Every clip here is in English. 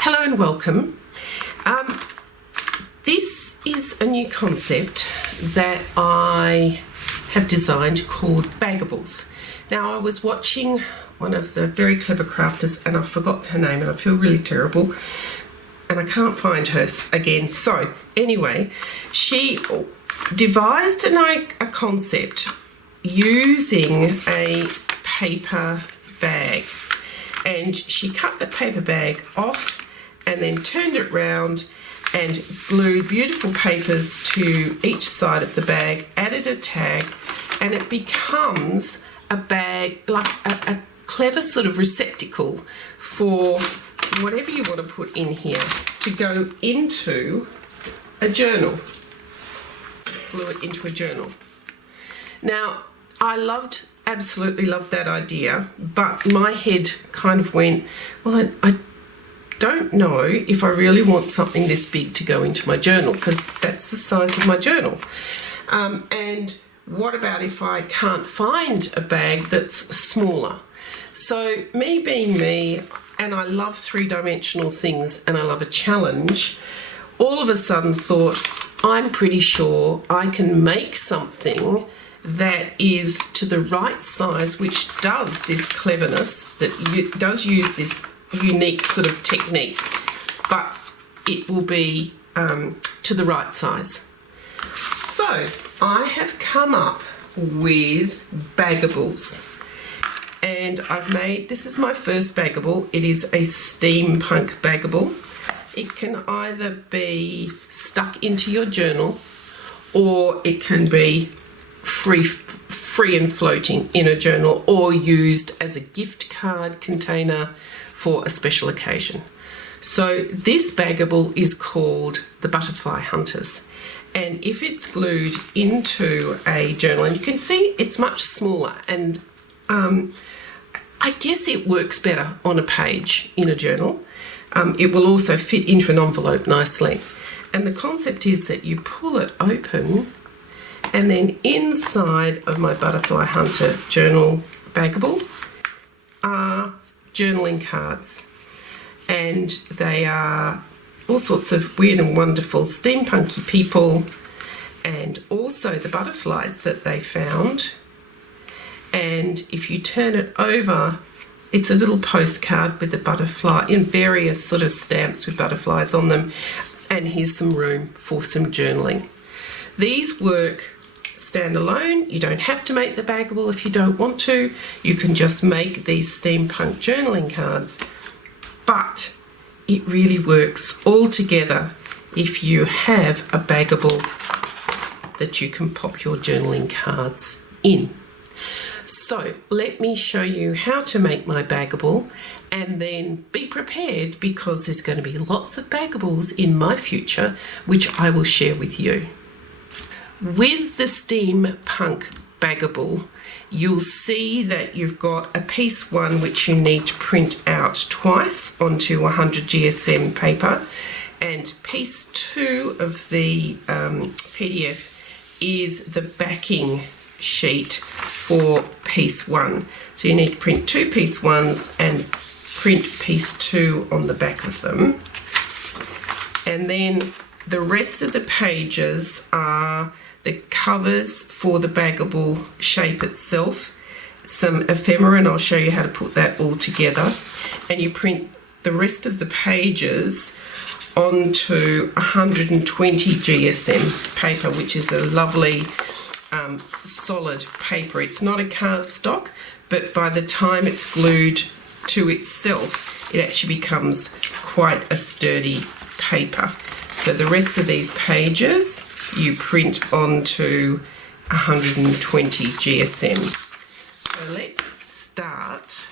Hello and welcome. This is a new concept that I have designed called Baggables. Now, I was watching one of the very clever crafters and I forgot her name and I feel really terrible and I can't find her again. So anyway, she devised a concept using a paper bag, and she cut the paper bag off and then turned it round and glued beautiful papers to each side of the bag, added a tag, and it becomes a bag, like a clever sort of receptacle for whatever you want to put in here to go into a journal. Glue it into a journal. Now, I absolutely loved that idea, but my head kind of went, well, I don't know if I really want something this big to go into my journal, because that's the size of my journal. And what about if I can't find a bag that's smaller? So me being me, and I love three-dimensional things and I love a challenge, all of a sudden thought, I'm pretty sure I can make something that is to the right size, which does this cleverness, that does use this unique sort of technique, but it will be to the right size. So I have come up with Baggables, and I've made, this is my first Baggable. It is a steampunk Baggable. It can either be stuck into your journal or it can be free and floating in a journal, or used as a gift card container for a special occasion. So this Baggable is called the Butterfly Hunters, and if it's glued into a journal, and you can see it's much smaller, and I guess it works better on a page in a journal. It will also fit into an envelope nicely, and the concept is that you pull it open, and then inside of my Butterfly Hunter journal Baggable are journaling cards, and they are all sorts of weird and wonderful steampunky people, and also the butterflies that they found. And if you turn it over, it's a little postcard with the butterfly in various sort of stamps with butterflies on them, and here's some room for some journaling. These work standalone. You don't have to make the Baggable if you don't want to. You can just make these steampunk journaling cards, but it really works all together if you have a Baggable that you can pop your journaling cards in. So let me show you how to make my Baggable, and then be prepared because there's going to be lots of Baggables in my future which I will share with you. With the steampunk Baggable, you'll see that you've got a piece one which you need to print out twice onto 100 GSM paper, and piece two of the PDF is the backing sheet for piece one. So you need to print two piece ones and print piece two on the back of them, and then the rest of the pages are the covers for the Baggable shape itself, some ephemera, and I'll show you how to put that all together, and you print the rest of the pages onto 120 GSM paper, which is a lovely solid paper. It's not a cardstock, but by the time it's glued to itself, it actually becomes quite a sturdy paper. So the rest of these pages you print onto 120 GSM. So let's start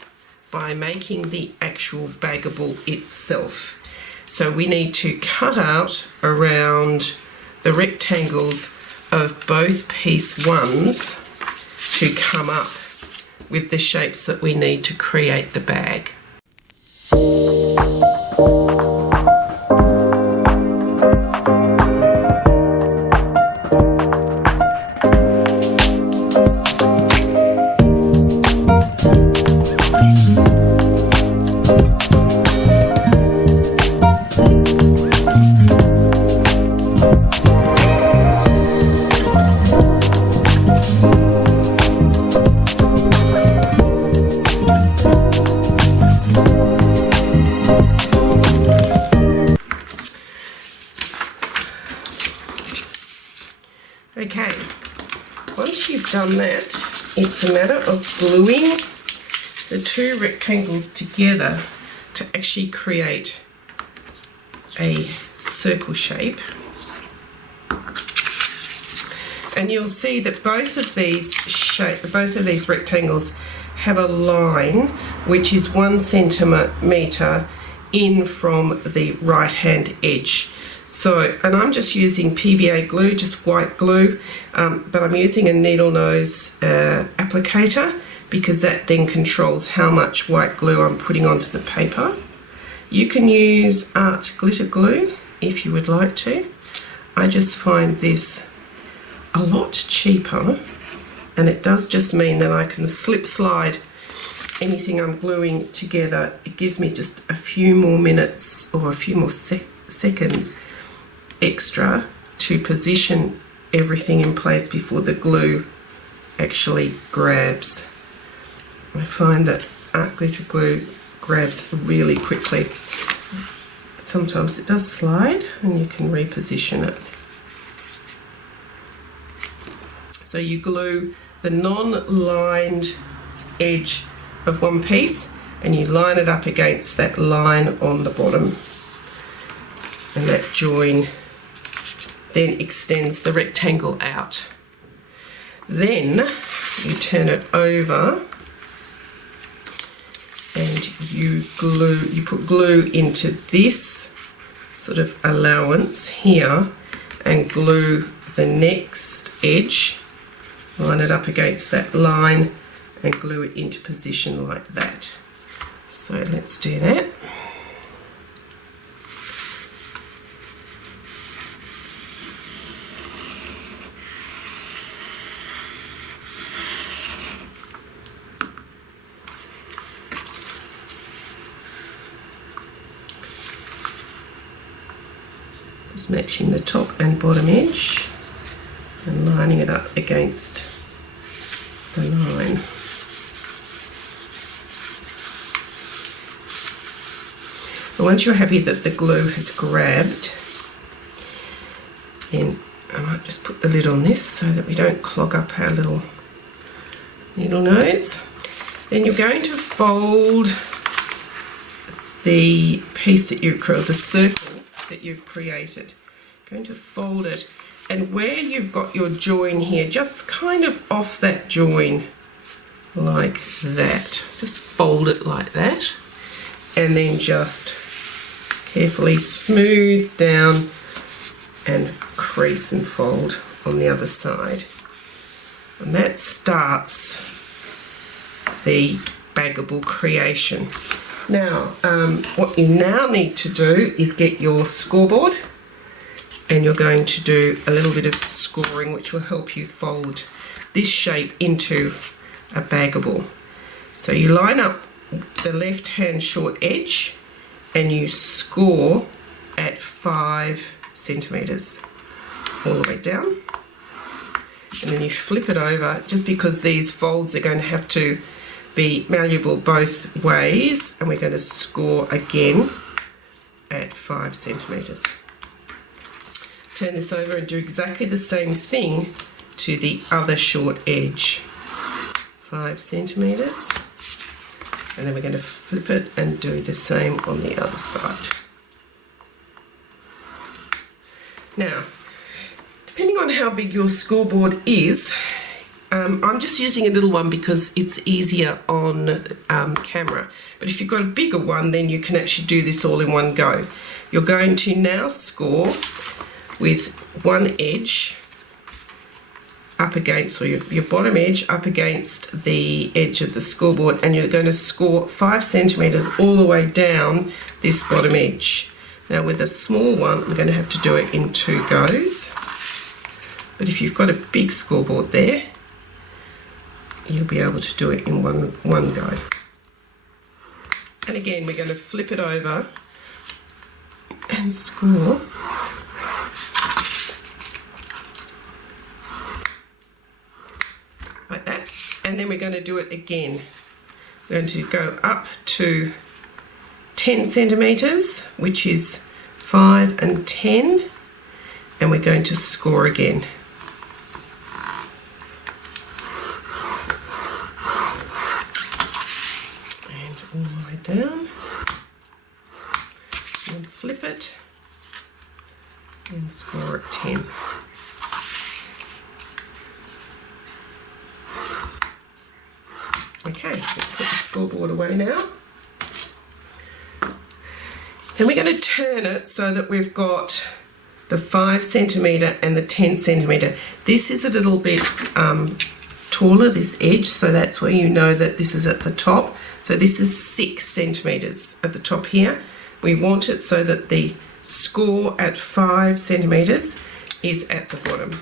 by making the actual Baggable itself. So we need to cut out around the rectangles of both piece ones to come up with the shapes that we need to create the bag. done that, it's a matter of gluing the two rectangles together to actually create a circle shape. And you'll see that both of these rectangles have a line which is 1 centimetre in from the right hand edge. So, and I'm just using PVA glue, just white glue, but I'm using a needle nose applicator because that then controls how much white glue I'm putting onto the paper. You can use art glitter glue if you would like to. I just find this a lot cheaper, and it does just mean that I can slip slide anything I'm gluing together. It gives me just a few more minutes or a few more seconds extra to position everything in place before the glue actually grabs. I find that art glitter glue grabs really quickly. Sometimes it does slide and you can reposition it. So you glue the non-lined edge of one piece and you line it up against that line on the bottom, and that join then extends the rectangle out. Then you turn it over and you put glue into this sort of allowance here and glue the next edge, line it up against that line and glue it into position like that. So let's do that. Just matching the top and bottom edge and lining it up against the line. And once you're happy that the glue has grabbed, then I might just put the lid on this so that we don't clog up our little needle nose. Then you're going to fold the piece that the circle that you've created. Going to fold it, and where you've got your join here, just kind of off that join like that. Just fold it like that, and then just carefully smooth down and crease and fold on the other side. And that starts the baggable creation. Now, what you now need to do is get your scoreboard, and you're going to do a little bit of scoring which will help you fold this shape into a baggable. So you line up the left hand short edge and you score at 5 centimetres all the way down, and then you flip it over, just because these folds are going to have to be malleable both ways, and we're going to score again at 5 centimetres. Turn this over and do exactly the same thing to the other short edge. 5 centimetres, and then we're going to flip it and do the same on the other side. Now, depending on how big your scoreboard is, I'm just using a little one because it's easier on camera. But if you've got a bigger one, then you can actually do this all in one go. You're going to now score with one edge up against, or your bottom edge up against the edge of the scoreboard, and you're going to score 5 centimetres all the way down this bottom edge. Now with a small one, I'm going to have to do it in 2 goes. But if you've got a big scoreboard there, you'll be able to do it in one go. And again, we're going to flip it over and score like that. And then we're going to do it again. We're going to go up to 10 centimetres, which is 5 and 10, and we're going to score again. and flip it and score at 10. Okay, let's put the scoreboard away now. Then we're going to turn it so that we've got the 5 centimetre and the 10 centimetre. This is a little bit taller, this edge, so that's where you know that this is at the top. So this is 6 centimetres at the top here. We want it so that the score at 5 centimetres is at the bottom.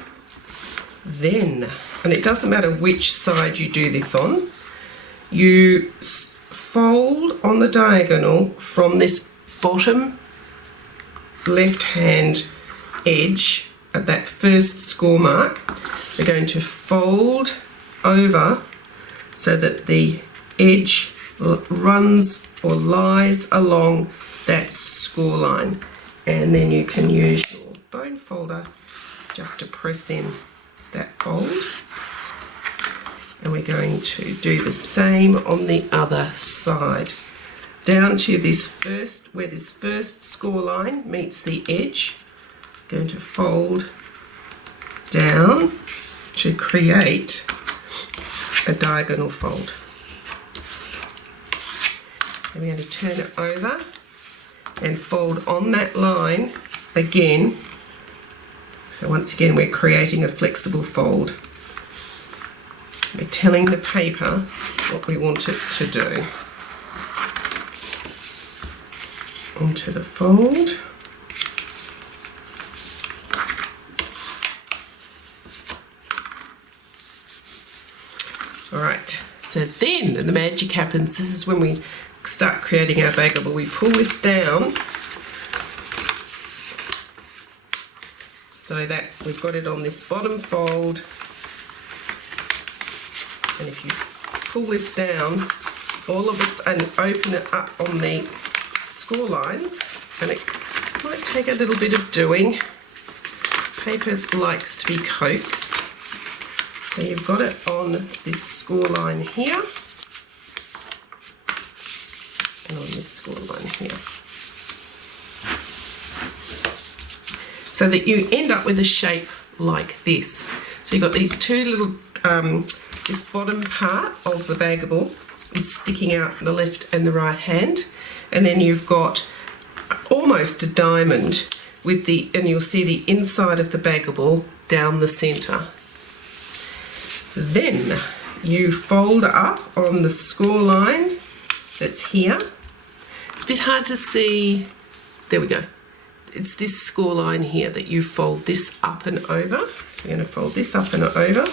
Then, and it doesn't matter which side you do this on, you fold on the diagonal from this bottom left hand edge at that first score mark. We're going to fold over so that the edge runs or lies along that score line, and then you can use your bone folder just to press in that fold. And we're going to do the same on the other side. Down to this first, where this first score line meets the edge, going to fold down to create a diagonal fold. And we're going to turn it over and fold on that line again. So once again, we're creating a flexible fold. We're telling the paper what we want it to do. Onto the fold. Alright, so then the magic happens. This is when we start creating our bagable. We pull this down so that we've got it on this bottom fold. And if you pull this down, all of us, and open it up on the score lines, and it might take a little bit of doing. Paper likes to be coaxed. So you've got it on this score line here, and on this score line here. So that you end up with a shape like this. So you've got these two little, this bottom part of the bagable is sticking out the left and the right hand, and then you've got almost a diamond with the, and you'll see the inside of the bagable down the centre. Then you fold up on the score line that's here. It's a bit hard to see, there we go. It's this score line here that you fold this up and over. So we're going to fold this up and over.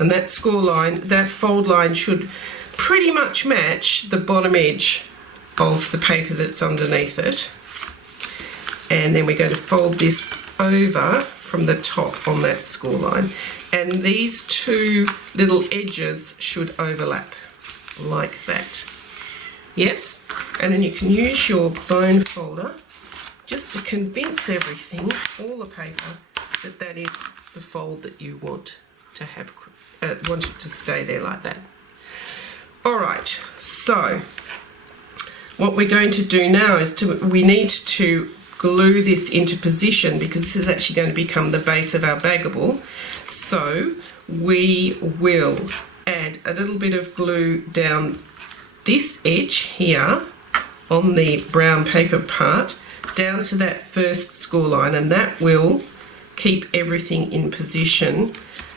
And that score line, that fold line should pretty much match the bottom edge of the paper that's underneath it. And then we're going to fold this over from the top on that score line. And these two little edges should overlap like that. Yes? And then you can use your bone folder just to convince everything, all the paper, that that is the fold that you want to have, want it to stay there like that. Alright, so what we're going to do now is we need to glue this into position, because this is actually going to become the base of our bagable. So we will add a little bit of glue down this edge here on the brown paper part down to that first score line, and that will keep everything in position,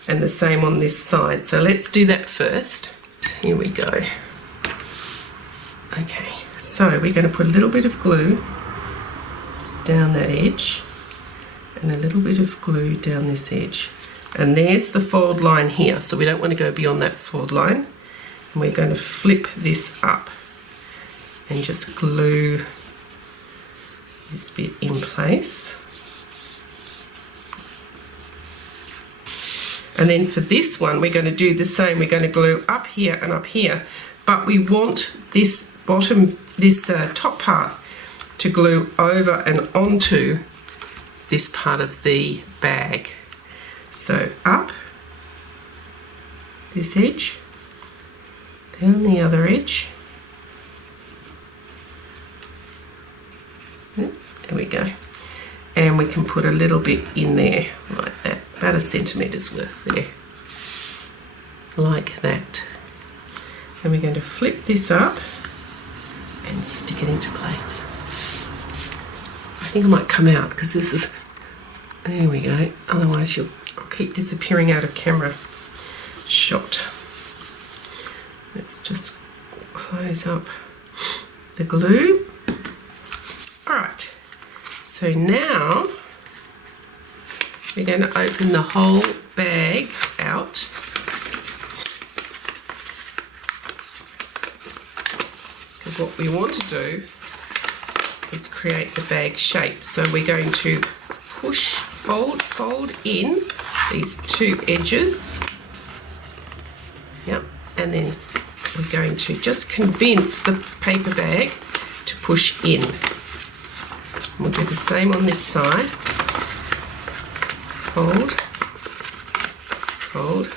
and the same on this side. So let's do that first. Here we go. Okay, so we're going to put a little bit of glue just down that edge and a little bit of glue down this edge. And there's the fold line here, so we don't want to go beyond that fold line. And we're going to flip this up and just glue this bit in place. And then for this one, we're going to do the same. We're going to glue up here and up here, but we want this bottom, this top part to glue over and onto this part of the bag. So up this edge, down the other edge, There we go. And we can put a little bit in there like that, about a centimetre's worth there, like that. And we're going to flip this up and stick it into place. I think I might come out because this is, there we go, otherwise I'll keep disappearing out of camera shot. Let's just close up the glue. Alright, so now we're going to open the whole bag out. Because what we want to do is create the bag shape. So we're going to push, fold in these two edges. Yep, and then we're going to just convince the paper bag to push in. We'll do the same on this side. Fold, fold,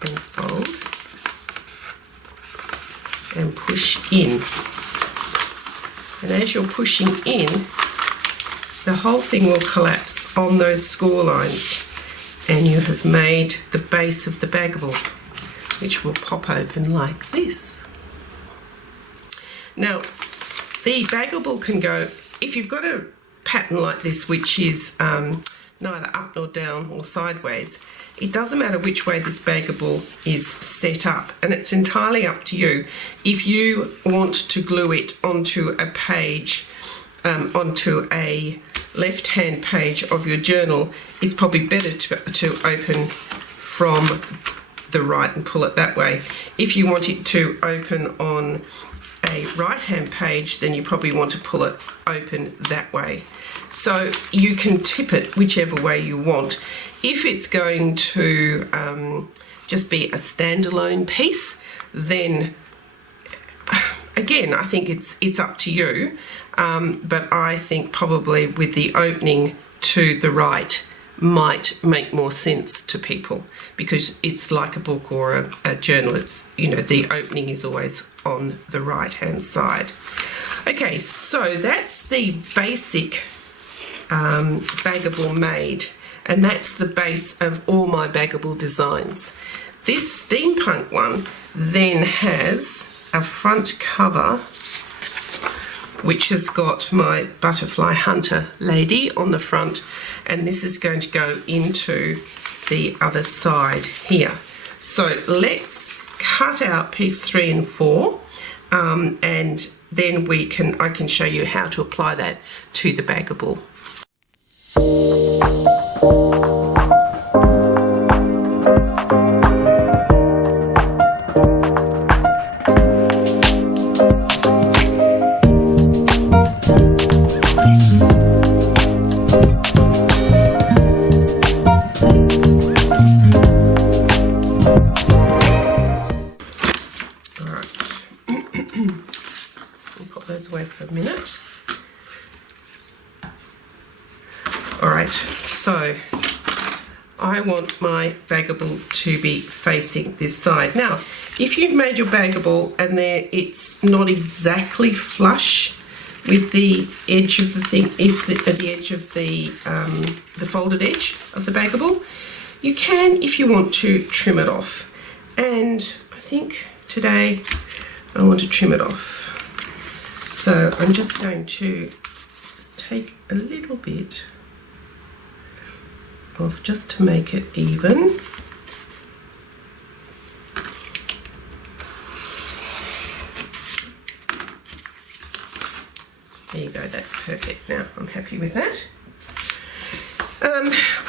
and fold, and push in. And as you're pushing in, the whole thing will collapse on those score lines, and you have made the base of the Baggable, which will pop open like this. Now, the Baggable can go, if you've got a pattern like this, which is neither up nor down or sideways, it doesn't matter which way this Baggable is set up, and it's entirely up to you. If you want to glue it onto a page, onto a left-hand page of your journal, it's probably better to open from the right and pull it that way. If you want it to open on a right-hand page, then you probably want to pull it open that way. So you can tip it whichever way you want. If it's going to just be a standalone piece, then again, I think it's up to you. But I think probably with the opening to the right might make more sense to people, because it's like a book or a journal. It's, you know, the opening is always on the right hand side. Okay, so that's the basic Baggable made, and that's the base of all my Baggable designs. This steampunk one then has a front cover which has got my butterfly hunter lady on the front, and this is going to go into the other side here. So let's cut out piece 3 and 4, and then I can show you how to apply that to the Baggable. Away for a minute. Alright, so I want my Baggable to be facing this side. Now, if you've made your Baggable and it's not exactly flush with the edge of the thing, at the edge of the folded edge of the Baggable, you can, if you want to, trim it off. And I think today I want to trim it off. So I'm just going to take a little bit off just to make it even. There you go, that's perfect now. I'm happy with that.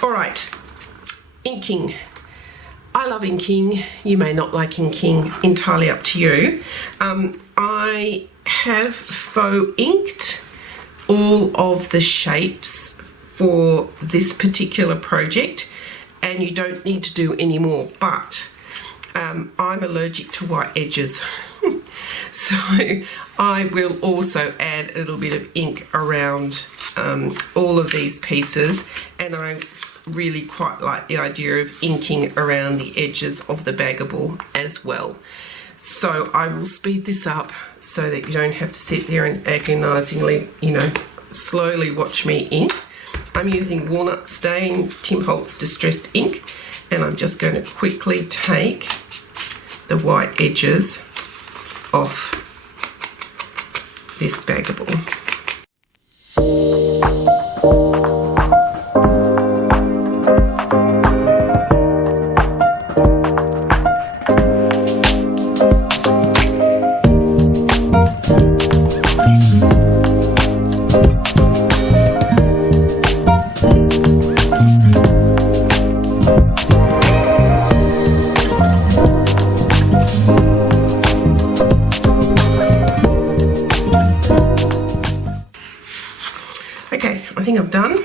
All right, inking. I love inking. You may not like inking, entirely up to you. I have faux inked all of the shapes for this particular project, and you don't need to do any more, but I'm allergic to white edges. So I will also add a little bit of ink around all of these pieces, and I really quite like the idea of inking around the edges of the Baggable as well. So I will speed this up so that you don't have to sit there and agonisingly, slowly watch me ink. I'm using Walnut Stain Tim Holtz Distressed Ink, and I'm just going to quickly take the white edges off this Baggable. Okay, I think I'm done. Over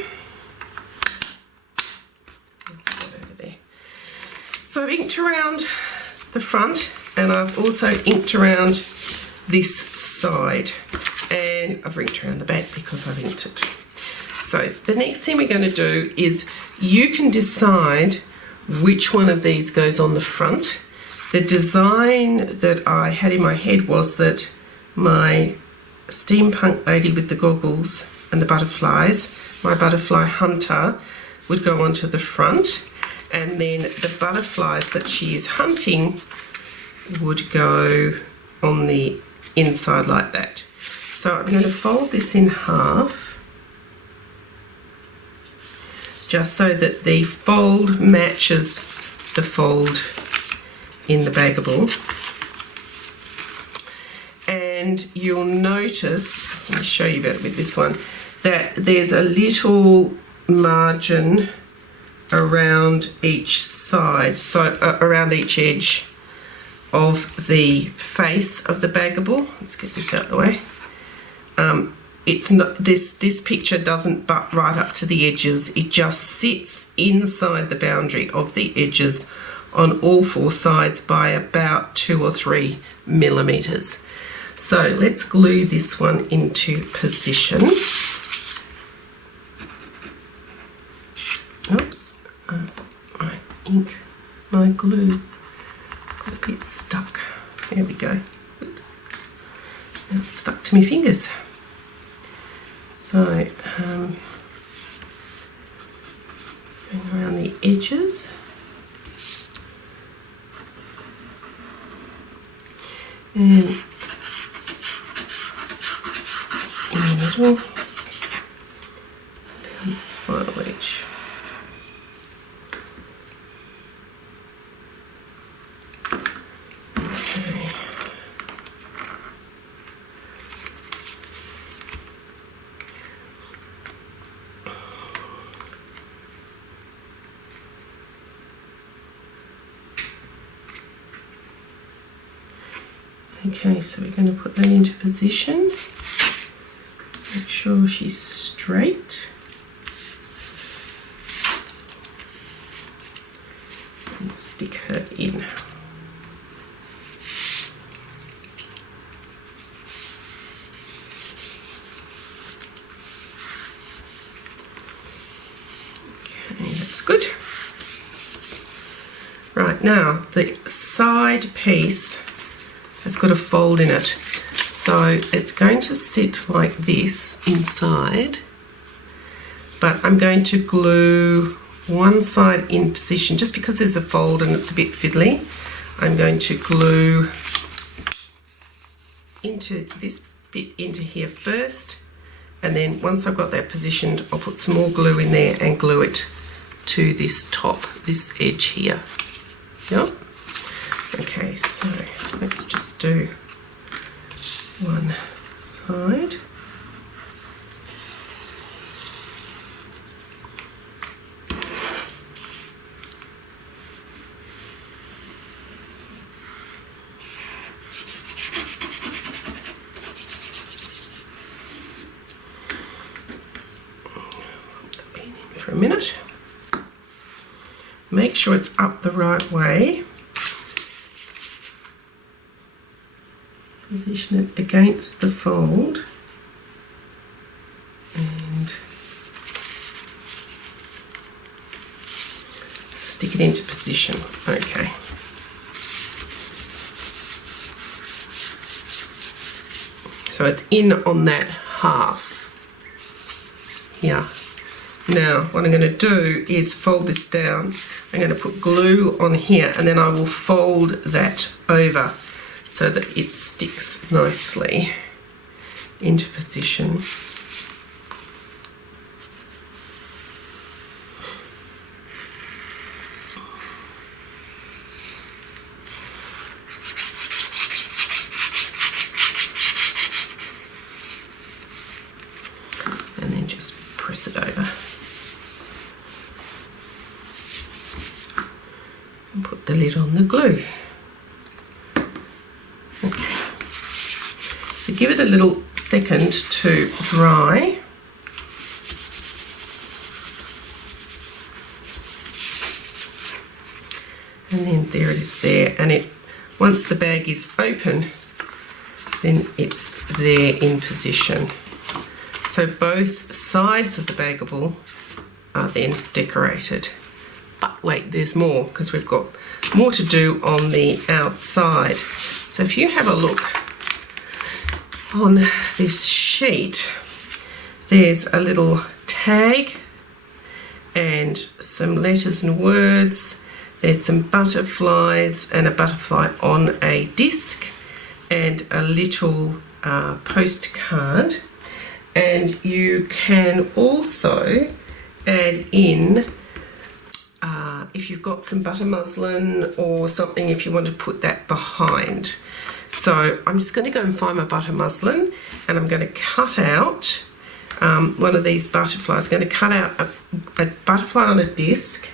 there. So I've inked around the front, and I've also inked around this side, and I've inked around the back because I've inked it. So the next thing we're going to do is you can decide which one of these goes on the front. The design that I had in my head was that my steampunk lady with the goggles and the butterflies, my butterfly hunter, would go onto the front, and then the butterflies that she is hunting would go on the inside like that. So I'm going to fold this in half, just so that the fold matches the fold in the Baggable. And you'll notice, let me show you better with this one, that there's a little margin around each side, so around each edge of the face of the Baggable. Let's get this out of the way. It's not, this picture doesn't butt right up to the edges, it just sits inside the boundary of the edges on all four sides by about 2 or 3 millimeters. So let's glue this one into position. Oops, my ink, my glue got a bit stuck. There we go. Oops, now it's stuck to my fingers. So, going around the edges. And in the middle, down the spiral edge. Okay, so we're going to put that into position. Make sure she's straight. And stick her in. Okay, that's good. Right, now the side piece has got a fold in it, so it's going to sit like this inside, but I'm going to glue one side in position just because there's a fold and it's a bit fiddly. I'm going to glue into this bit into here first, and then once I've got that positioned, I'll put some more glue in there and glue it to this top, this edge here. Yep. Okay, so let's just do one side. Put the pen in for a minute. Make sure it's up the right way. Position it against the fold and stick it into position. Okay. So it's in on that half here. Now what I'm going to do is fold this down. I'm going to put glue on here, and then I will fold that over so that it sticks nicely into position. And then just press it over. And put the lid on the glue. Okay. So give it a little second to dry. And then there it is there. And once the bag is open, then it's there in position. So both sides of the Bagable are then decorated. But wait, there's more, because we've got more to do on the outside. So if you have a look on this sheet, there's a little tag and some letters and words. There's some butterflies and a butterfly on a disc and a little postcard. And you can also add in, if you've got some butter muslin or something, if you want to put that behind. So I'm just going to go and find my butter muslin, and I'm going to cut out one of these butterflies. I'm going to cut out a butterfly on a disc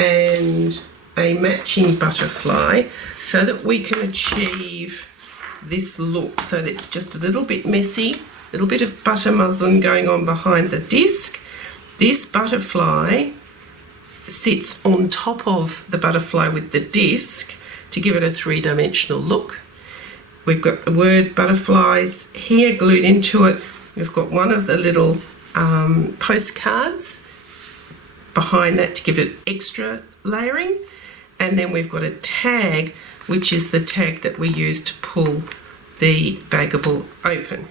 and a matching butterfly so that we can achieve this look. So that's just a little bit messy. Little bit of butter muslin going on behind the disc. This butterfly sits on top of the butterfly with the disc to give it a three-dimensional look. We've got the word butterflies here glued into it. We've got one of the little postcards behind that to give it extra layering. And then we've got a tag, which is the tag that we use to pull the Bagable open.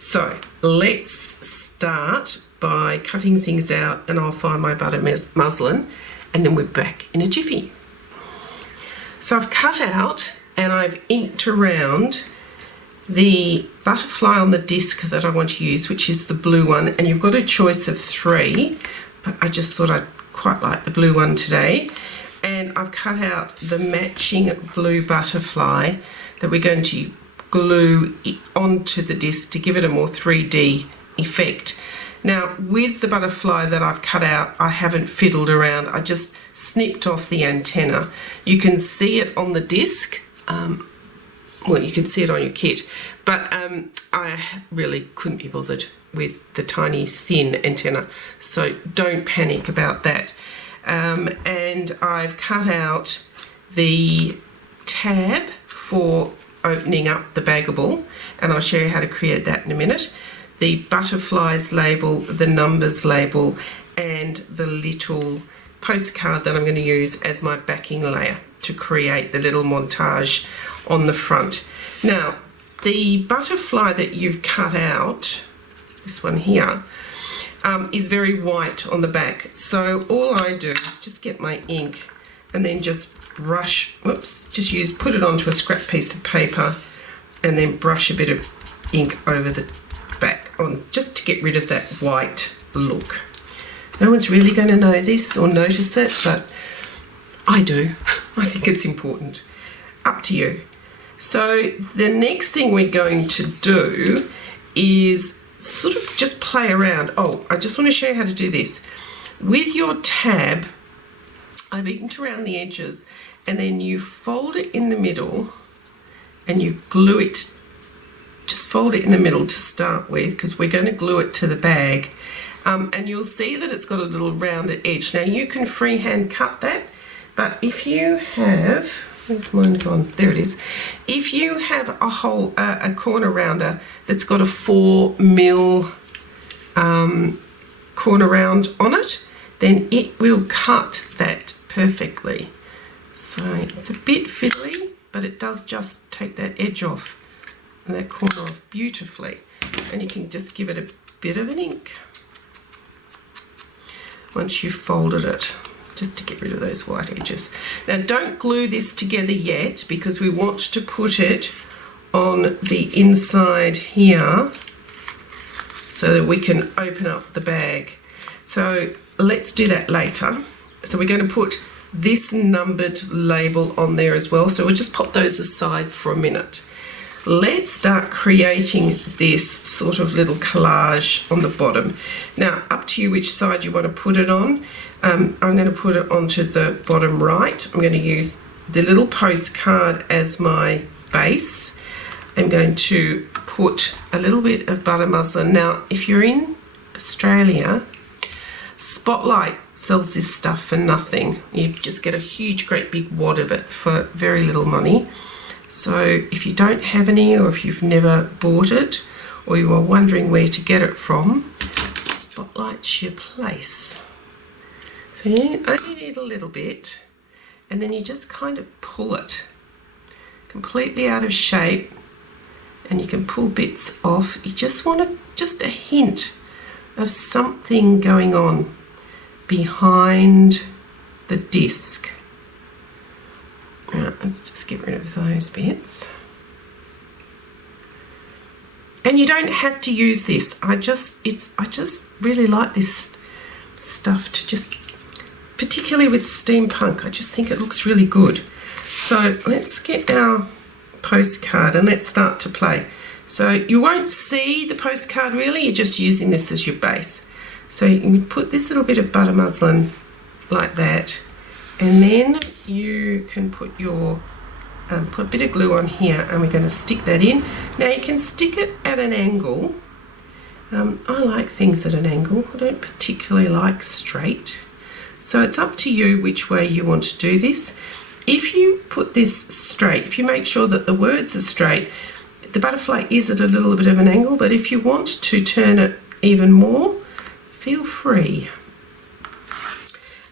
So let's start by cutting things out, and I'll find my butter muslin, and then we're back in a jiffy. So I've cut out and I've inked around the butterfly on the disc that I want to use, which is the blue one, and you've got a choice of 3, but I just thought I'd quite like the blue one today. And I've cut out the matching blue butterfly that we're going to glue onto the disc to give it a more 3D effect. Now with the butterfly that I've cut out, I haven't fiddled around, I just snipped off the antenna. You can see it on the disc, well, you can see it on your kit, but I really couldn't be bothered with the tiny thin antenna, so don't panic about that. And I've cut out the tab for opening up the Bagable, and I'll show you how to create that in a minute. The butterflies label, the numbers label, and the little postcard that I'm going to use as my backing layer to create the little montage on the front. Now, the butterfly that you've cut out, this one here, is very white on the back. So all I do is just get my ink and then just brush, put it onto a scrap piece of paper and then brush a bit of ink over the back on, just to get rid of that white look. No one's really going to know this or notice it, but I do. I think it's important. Up to you. So the next thing we're going to do is sort of just play around. Oh, I just want to show you how to do this. With your tab, I've inked around the edges, and then you fold it in the middle and you glue it. Just fold it in the middle to start with, because we're going to glue it to the bag. And you'll see that it's got a little rounded edge. Now you can freehand cut that, but if you have, where's mine gone? There it is. If you have a corner rounder that's got a 4mm corner round on it, then it will cut that perfectly. So it's a bit fiddly, but it does just take that edge off. and that corner off beautifully. And you can just give it a bit of an ink once you've folded it, just to get rid of those white edges. Now don't glue this together yet, because we want to put it on the inside here so that we can open up the bag. So let's do that later. So we're going to put this numbered label on there as well, so we'll just pop those aside for a minute. Let's start creating this sort of little collage on the bottom. Now, up to you which side you want to put it on. I'm going to put it onto the bottom right. I'm going to use the little postcard as my base. I'm going to put a little bit of butter muslin. Now, if you're in Australia, Spotlight sells this stuff for nothing. You just get a huge, great big wad of it for very little money. So if you don't have any, or if you've never bought it, or you are wondering where to get it from, Spotlight's your place. So you only need a little bit, and then you just kind of pull it completely out of shape, and you can pull bits off. You just want just a hint of something going on behind the disc. Right, let's just get rid of those bits. And you don't have to use this. I just really like this stuff to just, particularly with steampunk, I just think it looks really good. So let's get our postcard and let's start to play. So you won't see the postcard really, you're just using this as your base. So you can put this little bit of butter muslin like that, and then you can put your put a bit of glue on here, and we're going to stick that in. Now you can stick it at an angle. I like things at an angle. I don't particularly like straight. So it's up to you which way you want to do this. If you put this straight, if you make sure that the words are straight, the butterfly is at a little bit of an angle, but if you want to turn it even more, feel free.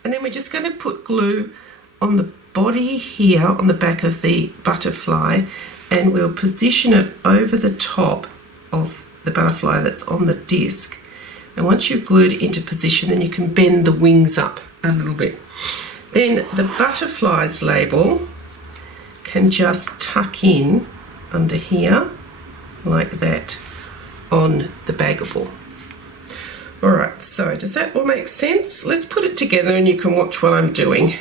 And then we're just going to put glue on the body here, on the back of the butterfly, and we'll position it over the top of the butterfly that's on the disc. And once you've glued it into position, then you can bend the wings up a little bit. Then the butterfly's label can just tuck in under here like that on the Baggable. Alright, so does that all make sense? Let's put it together and you can watch what I'm doing.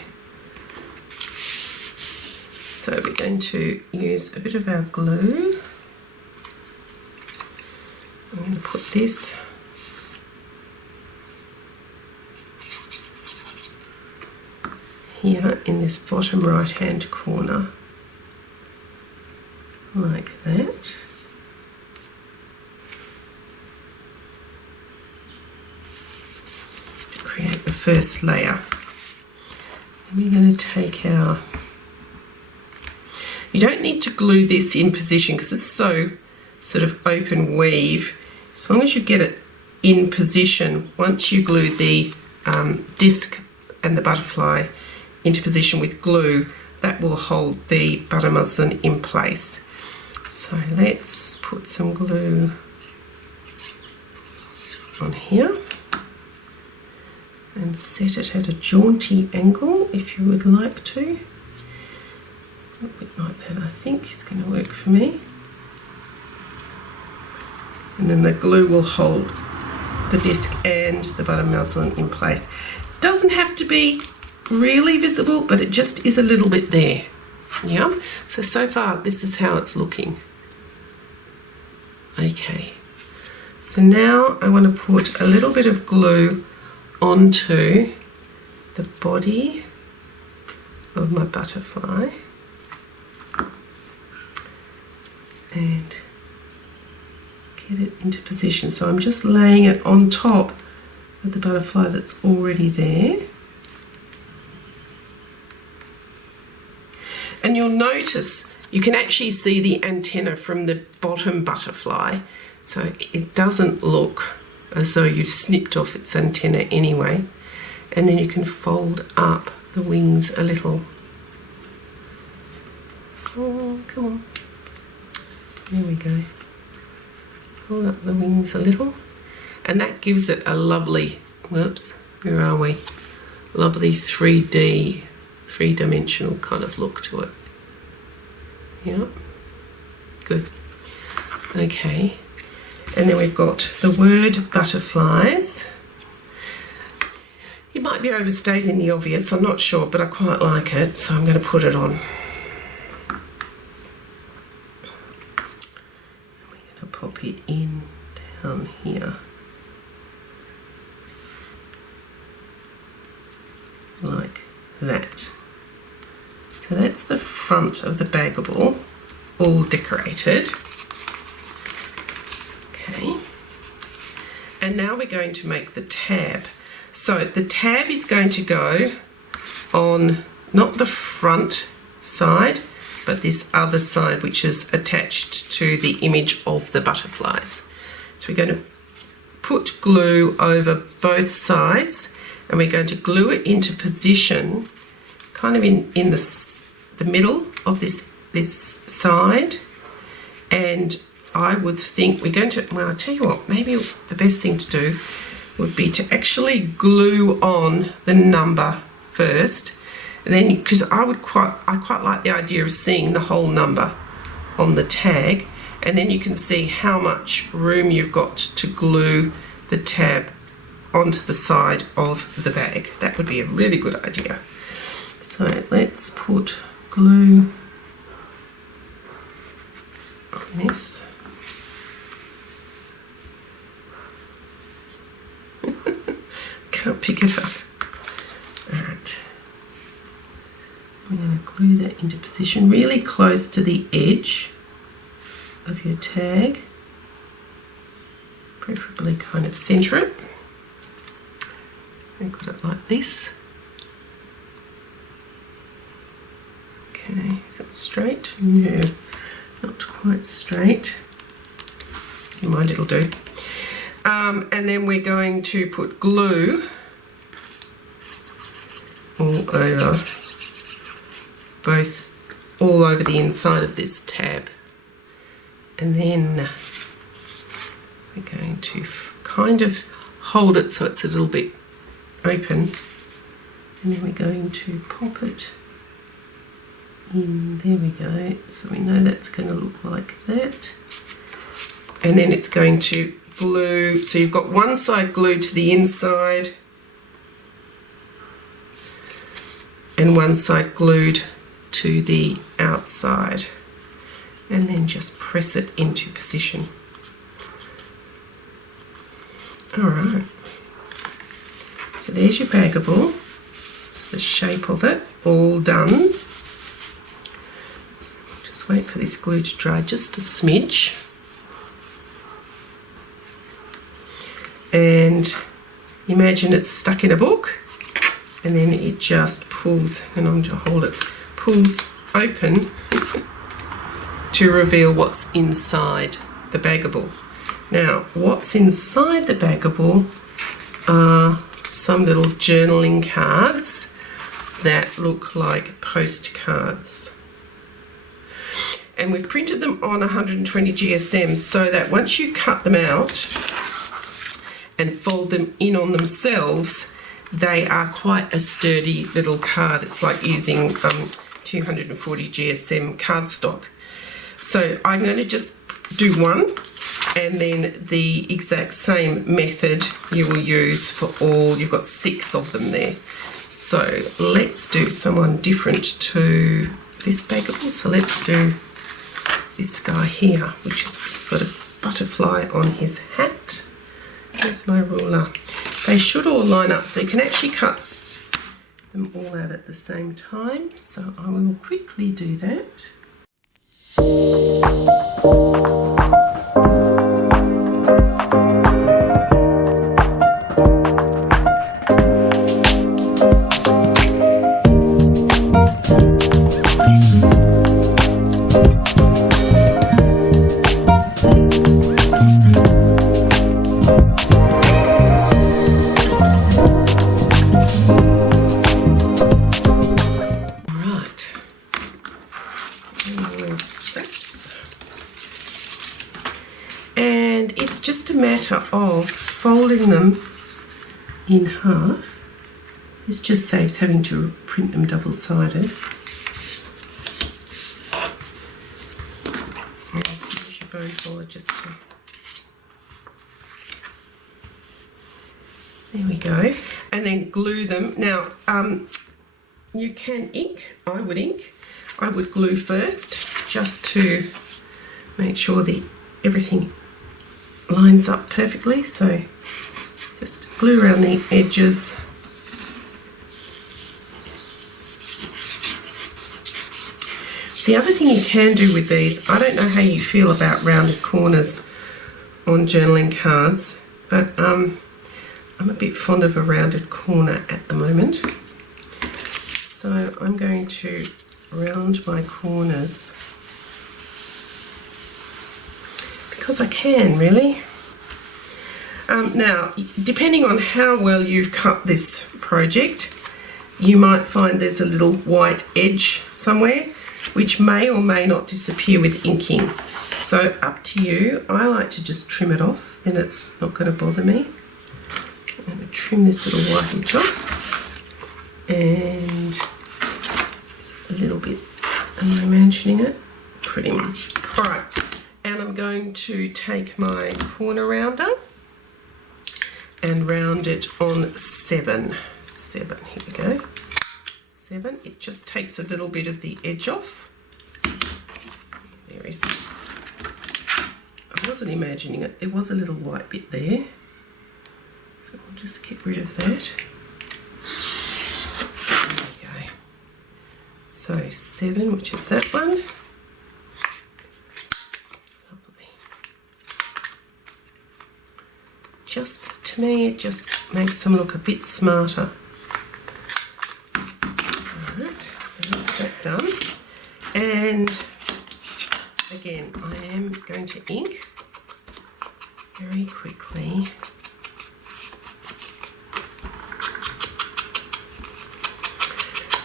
So we're going to use a bit of our glue. I'm going to put this here in this bottom right hand corner like that. To create the first layer. And we're going to take our, you don't need to glue this in position because it's so sort of open weave. As long as you get it in position, once you glue the disc and the butterfly into position with glue, that will hold the butter muslin in place. So let's put some glue on here and set it at a jaunty angle if you would like to. A bit like that I think is going to work for me. And then the glue will hold the disc and the butter muslin in place. It doesn't have to be really visible, but it just is a little bit there. Yeah, so far this is how it's looking. Okay, so now I want to put a little bit of glue onto the body of my butterfly and get it into position. So I'm just laying it on top of the butterfly that's already there. And you'll notice you can actually see the antenna from the bottom butterfly, so it doesn't look as though you've snipped off its antenna anyway. And then you can fold up the wings a little. Oh, come on. There we go. Hold up the wings a little. And that gives it a lovely, whoops, where are we? Lovely 3D, three-dimensional kind of look to it. Yep, good. Okay, and then we've got the word butterflies. It might be overstating the obvious, I'm not sure, but I quite like it, so I'm going to put it on. We're going to pop it in down here. Like that. So that's the front of the Baggable, all decorated. Okay. And now we're going to make the tab. So the tab is going to go on not the front side, but this other side, which is attached to the image of the butterflies. So we're going to put glue over both sides, and we're going to glue it into position kind of in the middle of this side. And I would think we're going to, well, I'll tell you what, maybe the best thing to do would be to actually glue on the number first, and then, because I quite like the idea of seeing the whole number on the tag, and then you can see how much room you've got to glue the tab onto the side of the bag. That would be a really good idea. So let's put glue on this. Can't pick it up. Alright. I'm going to glue that into position really close to the edge of your tag. Preferably kind of centre it. I've got it like this. Okay, is it straight? No, not quite straight. Never mind, it'll do. And then we're going to put glue all over the inside of this tab. And then we're going to kind of hold it so it's a little bit open, and then we're going to pop it in. There we go. So we know that's going to look like that. And then it's going to glue, so you've got one side glued to the inside and one side glued to the outside, and then just press it into position. Alright, so there's your Baggable. It's the shape of it, all done. Just wait for this glue to dry just a smidge. And imagine it's stuck in a book, and then it just pulls, and I'm going to hold it, pulls open to reveal what's inside the Baggable. Now, what's inside the Baggable are some little journaling cards that look like postcards. And we've printed them on 120 GSM so that once you cut them out and fold them in on themselves, they are quite a sturdy little card. It's like using 240 GSM cardstock. So I'm going to just do one, and then the exact same method you will use for all. You've got 6 of them there. So let's do someone different to this Baggable. So let's do this guy here, which has got a butterfly on his hat. Here's my ruler. They should all line up, so you can actually cut them all out at the same time. So I will quickly do that. a matter of folding them in half. This just saves having to print them double-sided. Use your bone folder just to... There we go. And then glue them. Now, you can ink. I would ink. I would glue first, just to make sure that everything lines up perfectly. So just glue around the edges. The other thing you can do with these, I don't know how you feel about rounded corners on journaling cards, but I'm a bit fond of a rounded corner at the moment. So I'm going to round my corners because I can, really. Now, depending on how well you've cut this project, you might find there's a little white edge somewhere, which may or may not disappear with inking. So up to you. I like to just trim it off, then it's not going to bother me. I'm going to trim this little white edge off, and just a little bit, am I imagining it? Pretty much. Alright, and I'm going to take my corner rounder and round it on 7. 7, here we go. 7, it just takes a little bit of the edge off. There is, I wasn't imagining it, there was a little white bit there. So I'll just get rid of that. There we go. So 7, which is that one. Lovely. Just, to me, it just makes them look a bit smarter. Alright, so that's that done. And again, I am going to ink very quickly.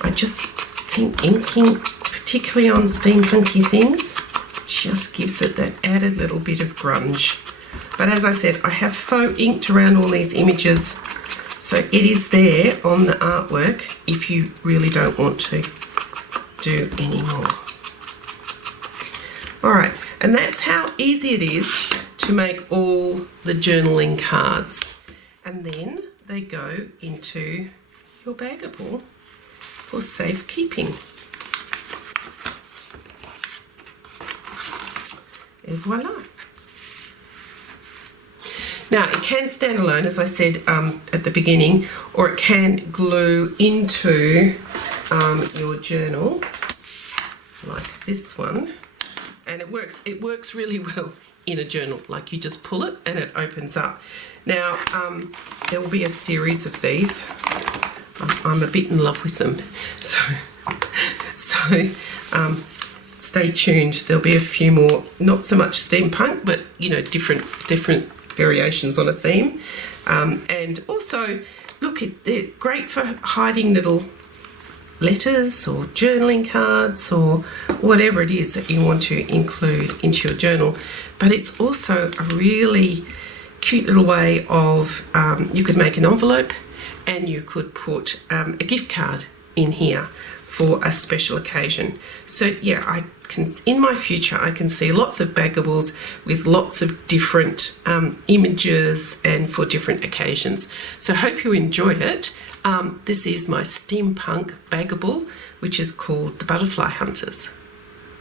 I just think inking, particularly on steampunky things, just gives it that added little bit of grunge. But as I said, I have faux inked around all these images, so it is there on the artwork if you really don't want to do any more. Alright, and that's how easy it is to make all the journaling cards. And then they go into your Bagable for safekeeping. Et voila. Now, it can stand alone, as I said at the beginning, or it can glue into your journal, like this one. And it works really well in a journal. Like, you just pull it and it opens up. Now, there will be a series of these. I'm a bit in love with them. So stay tuned. There'll be a few more, not so much steampunk, but, you know, different variations on a theme. And also, look, they're great for hiding little letters or journaling cards or whatever it is that you want to include into your journal. But it's also a really cute little way of, you could make an envelope and you could put a gift card in here for a special occasion. So yeah, in my future I can see lots of Bagables with lots of different images and for different occasions. So hope you enjoy it. This is my steampunk Bagable, which is called the Butterfly Hunters.